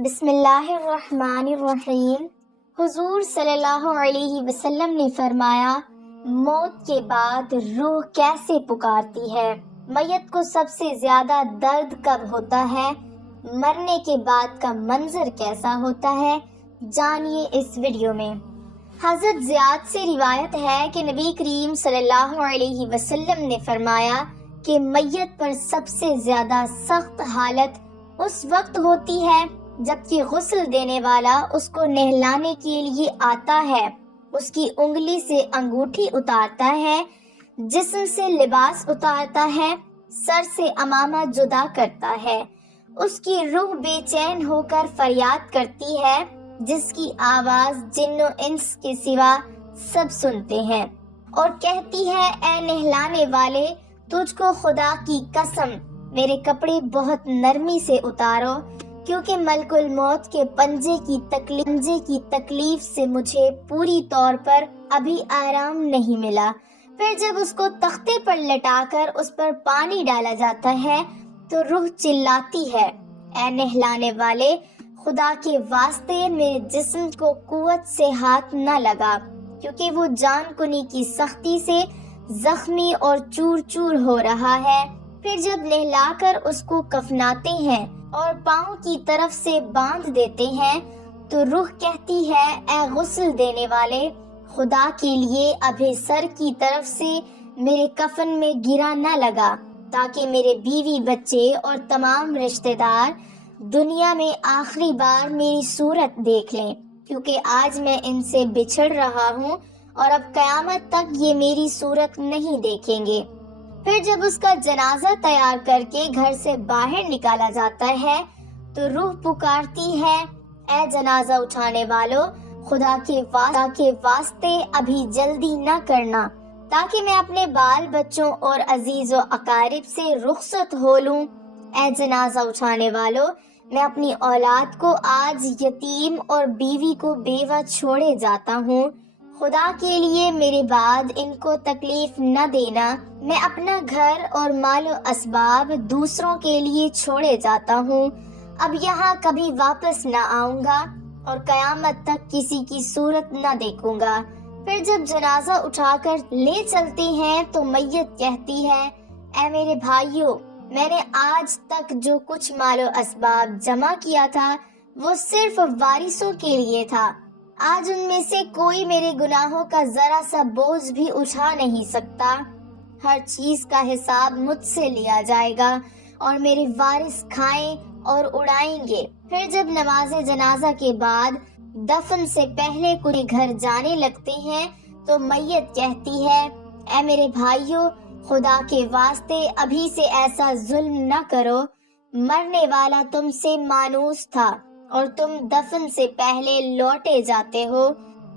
بسم اللہ الرحمن الرحیم۔ حضور صلی اللہ علیہ وسلم نے فرمایا، موت کے بعد روح کیسے پکارتی ہے؟ میت کو سب سے زیادہ درد کب ہوتا ہے؟ مرنے کے بعد کا منظر کیسا ہوتا ہے؟ جانیے اس ویڈیو میں۔ حضرت زیاد سے روایت ہے کہ نبی کریم صلی اللہ علیہ وسلم نے فرمایا کہ میت پر سب سے زیادہ سخت حالت اس وقت ہوتی ہے جبکہ غسل دینے والا اس کو نہلانے کے لیے آتا ہے، اس کی انگلی سے انگوٹھی اتارتا ہے، جسم سے لباس اتارتا ہے، سر سے عمامہ جدا کرتا ہے، اس کی روح بے چین ہو کر فریاد کرتی ہے جس کی آواز جن و انس کے سوا سب سنتے ہیں، اور کہتی ہے، اے نہلانے والے، تجھ کو خدا کی قسم میرے کپڑے بہت نرمی سے اتارو، کیونکہ ملک الموت کے پنجے کی تکلیف سے مجھے پوری طور پر ابھی آرام نہیں ملا۔ پھر جب اس کو تختے پر لٹا کر اس پر پانی ڈالا جاتا ہے تو روح چلاتی ہے، اے نہلانے والے، خدا کے واسطے میرے جسم کو قوت سے ہاتھ نہ لگا، کیونکہ وہ جان کنی کی سختی سے زخمی اور چور چور ہو رہا ہے۔ پھر جب نہلا کر اس کو کفناتے ہیں اور پاؤں کی طرف سے باندھ دیتے ہیں تو روح کہتی ہے، اے غسل دینے والے، خدا کے لیے ابھی سر کی طرف سے میرے کفن میں گرا نہ لگا، تاکہ میرے بیوی بچے اور تمام رشتہ دار دنیا میں آخری بار میری صورت دیکھ لیں، کیونکہ آج میں ان سے بچھڑ رہا ہوں اور اب قیامت تک یہ میری صورت نہیں دیکھیں گے۔ پھر جب اس کا جنازہ تیار کر کے گھر سے باہر نکالا جاتا ہے تو روح پکارتی ہے، اے جنازہ اٹھانے والو، خدا کے واسطے ابھی جلدی نہ کرنا، تاکہ میں اپنے بال بچوں اور عزیز و اقارب سے رخصت ہو لوں۔ اے جنازہ اٹھانے والو، میں اپنی اولاد کو آج یتیم اور بیوی کو بیوہ چھوڑے جاتا ہوں، خدا کے لیے میرے بعد ان کو تکلیف نہ دینا، میں اپنا گھر اور مال و اسباب دوسروں کے لیے چھوڑے جاتا ہوں، اب یہاں کبھی واپس نہ آؤں گا اور قیامت تک کسی کی صورت نہ دیکھوں گا۔ پھر جب جنازہ اٹھا کر لے چلتے ہیں تو میت کہتی ہے، اے میرے بھائیوں، میں نے آج تک جو کچھ مال و اسباب جمع کیا تھا وہ صرف وارثوں کے لیے تھا، آج ان میں سے کوئی میرے گناہوں کا ذرا سا بوجھ بھی اٹھا نہیں سکتا، ہر چیز کا حساب مجھ سے لیا جائے گا اور میرے وارث کھائیں اور اڑائیں گے۔ پھر جب نماز جنازہ کے بعد دفن سے پہلے کوئی گھر جانے لگتے ہیں تو میت کہتی ہے، اے میرے بھائیوں، خدا کے واسطے ابھی سے ایسا ظلم نہ کرو، مرنے والا تم سے مانوس تھا اور تم دفن سے پہلے لوٹے جاتے ہو۔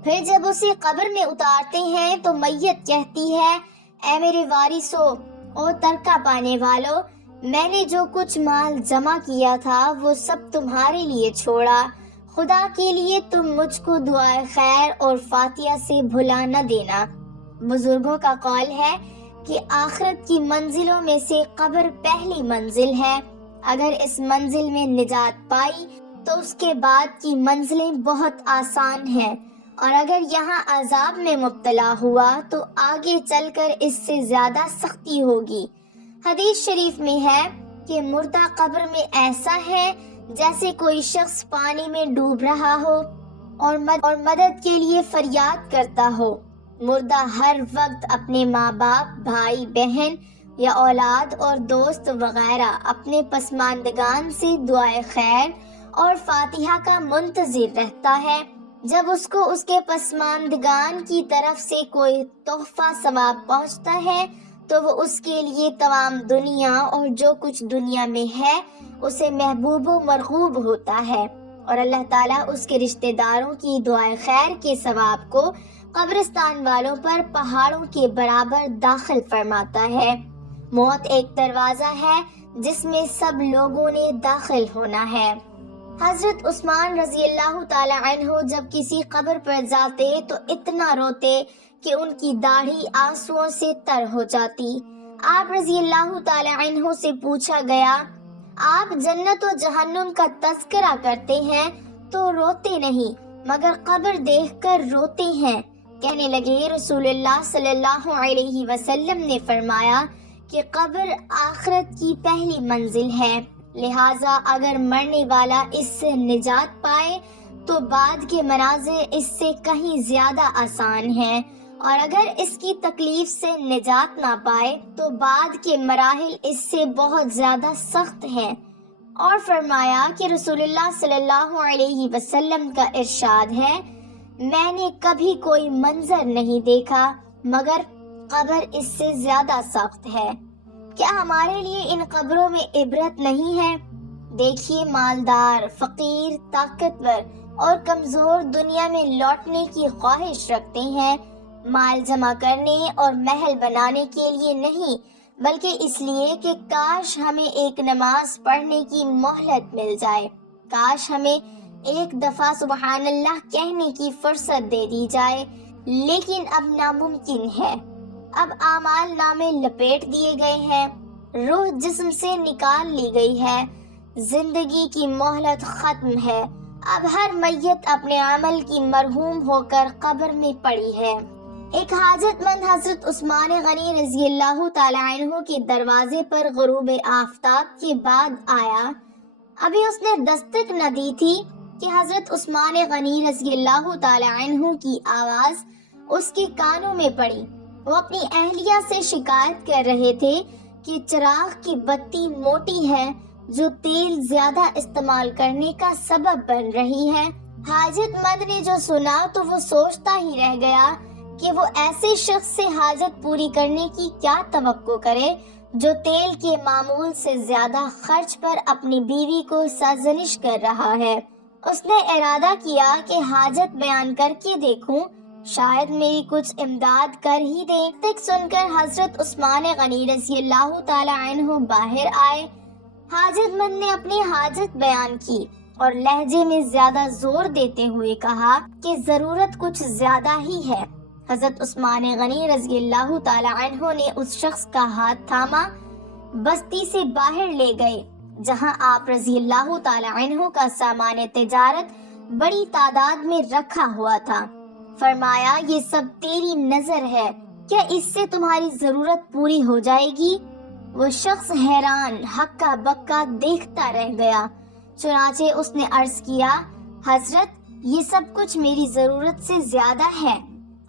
پھر جب اسے قبر میں اتارتے ہیں تو میت کہتی ہے، اے میرے وارثوں اور ترکہ پانے والوں، میں نے جو کچھ مال جمع کیا تھا وہ سب تمہارے لیے چھوڑا، خدا کے لیے تم مجھ کو دعائے خیر اور فاتحہ سے بھلا نہ دینا۔ بزرگوں کا قول ہے کہ آخرت کی منزلوں میں سے قبر پہلی منزل ہے، اگر اس منزل میں نجات پائی تو اس کے بعد کی منزلیں بہت آسان ہیں، اور اگر یہاں عذاب میں مبتلا ہوا تو آگے چل کر اس سے زیادہ سختی ہوگی۔ حدیث شریف میں ہے کہ مردہ قبر میں ایسا ہے جیسے کوئی شخص پانی میں ڈوب رہا ہو اور مدد کے لیے فریاد کرتا ہو۔ مردہ ہر وقت اپنے ماں باپ، بھائی بہن یا اولاد اور دوست وغیرہ اپنے پسماندگان سے دعائے خیر اور فاتحہ کا منتظر رہتا ہے، جب اس کو اس کے پسماندگان کی طرف سے کوئی تحفہ ثواب پہنچتا ہے تو وہ اس کے لیے تمام دنیا اور جو کچھ دنیا میں ہے اسے محبوب و مرغوب ہوتا ہے، اور اللہ تعالیٰ اس کے رشتہ داروں کی دعائے خیر کے ثواب کو قبرستان والوں پر پہاڑوں کے برابر داخل فرماتا ہے۔ موت ایک دروازہ ہے جس میں سب لوگوں نے داخل ہونا ہے۔ حضرت عثمان رضی اللہ تعالی عنہ جب کسی قبر پر جاتے تو اتنا روتے کہ ان کی داڑھی آنسوؤں سے تر ہو جاتی۔ آپ رضی اللہ تعالی عنہ سے پوچھا گیا، آپ جنت و جہنم کا تذکرہ کرتے ہیں تو روتے نہیں مگر قبر دیکھ کر روتے ہیں۔ کہنے لگے رسول اللہ صلی اللہ علیہ وسلم نے فرمایا کہ قبر آخرت کی پہلی منزل ہے، لہٰذا اگر مرنے والا اس سے نجات پائے تو بعد کے مناظر اس سے کہیں زیادہ آسان ہیں، اور اگر اس کی تکلیف سے نجات نہ پائے تو بعد کے مراحل اس سے بہت زیادہ سخت ہیں۔ اور فرمایا کہ رسول اللہ صلی اللہ علیہ وسلم کا ارشاد ہے، میں نے کبھی کوئی منظر نہیں دیکھا مگر قبر اس سے زیادہ سخت ہے۔ کیا ہمارے لیے ان قبروں میں عبرت نہیں ہے؟ دیکھیے، مالدار، فقیر، طاقتور اور کمزور دنیا میں لوٹنے کی خواہش رکھتے ہیں، مال جمع کرنے اور محل بنانے کے لیے نہیں بلکہ اس لیے کہ کاش ہمیں ایک نماز پڑھنے کی مہلت مل جائے، کاش ہمیں ایک دفعہ سبحان اللہ کہنے کی فرصت دے دی جائے، لیکن اب ناممکن ہے۔ اب اعمال نامے لپیٹ دیے گئے ہیں، روح جسم سے نکال لی گئی ہے، زندگی کی مہلت ختم ہے، اب ہر میت اپنے عمل کی مرحوم ہو کر قبر میں پڑی ہے۔ ایک حاجت مند حضرت عثمان غنی رضی اللہ تعالی عنہ کے دروازے پر غروب آفتاب کے بعد آیا۔ ابھی اس نے دستک نہ دی تھی کہ حضرت عثمان غنی رضی اللہ تعالی عنہ کی آواز اس کے کانوں میں پڑی۔ وہ اپنی اہلیہ سے شکایت کر رہے تھے کہ چراغ کی بتی موٹی ہے جو تیل زیادہ استعمال کرنے کا سبب بن رہی ہے۔ حاجت مند نے جو سنا تو وہ سوچتا ہی رہ گیا کہ وہ ایسے شخص سے حاجت پوری کرنے کی کیا توقع کرے جو تیل کے معمول سے زیادہ خرچ پر اپنی بیوی کو سرزنش کر رہا ہے۔ اس نے ارادہ کیا کہ حاجت بیان کر کے دیکھوں، شاید میری کچھ امداد کر ہی دے۔ تک سن کر حضرت عثمان غنی رضی اللہ تعالی عنہ باہر آئے۔ حاجت مند نے اپنی حاجت بیان کی اور لہجے میں زیادہ زور دیتے ہوئے کہا کہ ضرورت کچھ زیادہ ہی ہے۔ حضرت عثمان غنی رضی اللہ تعالی عنہ نے اس شخص کا ہاتھ تھاما، بستی سے باہر لے گئے جہاں آپ رضی اللہ تعالی عنہ کا سامان تجارت بڑی تعداد میں رکھا ہوا تھا۔ فرمایا، یہ سب تیری نظر ہے، کیا اس سے تمہاری ضرورت پوری ہو جائے گی؟ وہ شخص حیران ہکا بکا دیکھتا رہ گیا۔ چنانچہ اس نے عرض کیا، حضرت یہ سب کچھ میری ضرورت سے زیادہ ہے۔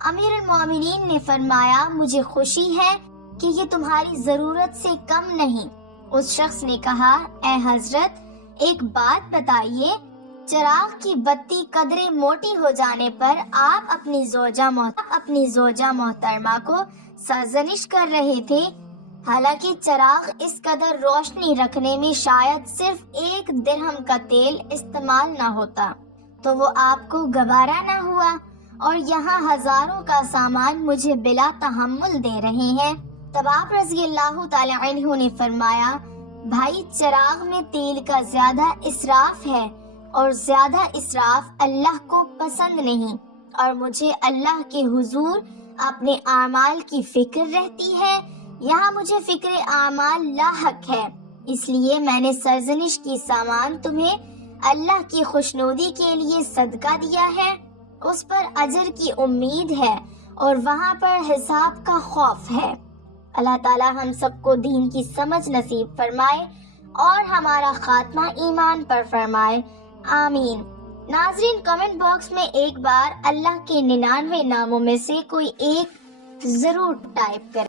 امیر المومنین نے فرمایا، مجھے خوشی ہے کہ یہ تمہاری ضرورت سے کم نہیں۔ اس شخص نے کہا، اے حضرت ایک بات بتائیے، چراغ کی بتی قدرے موٹی ہو جانے پر آپ اپنی زوجہ محترمہ کو سرزنش کر رہے تھے، حالانکہ چراغ اس قدر روشنی رکھنے میں شاید صرف 1 درہم کا تیل استعمال نہ ہوتا تو وہ آپ کو گوارا نہ ہوا، اور یہاں ہزاروں کا سامان مجھے بلا تحمل دے رہے ہیں۔ تب آپ رضی اللہ تعالی عنہ نے فرمایا، بھائی چراغ میں تیل کا زیادہ اسراف ہے اور زیادہ اسراف اللہ کو پسند نہیں، اور مجھے اللہ کے حضور اپنے اعمال کی فکر رہتی ہے، یہاں مجھے فکر اعمال لاحق ہے، اس لیے میں نے سرزنش کی سامان تمہیں اللہ کی خوشنودی کے لیے صدقہ دیا ہے، اس پر اجر کی امید ہے اور وہاں پر حساب کا خوف ہے۔ اللہ تعالی ہم سب کو دین کی سمجھ نصیب فرمائے اور ہمارا خاتمہ ایمان پر فرمائے، آمین۔ ناظرین، کمنٹ باکس میں ایک بار اللہ کے 99 ناموں میں سے کوئی ایک ضرور ٹائپ کریں۔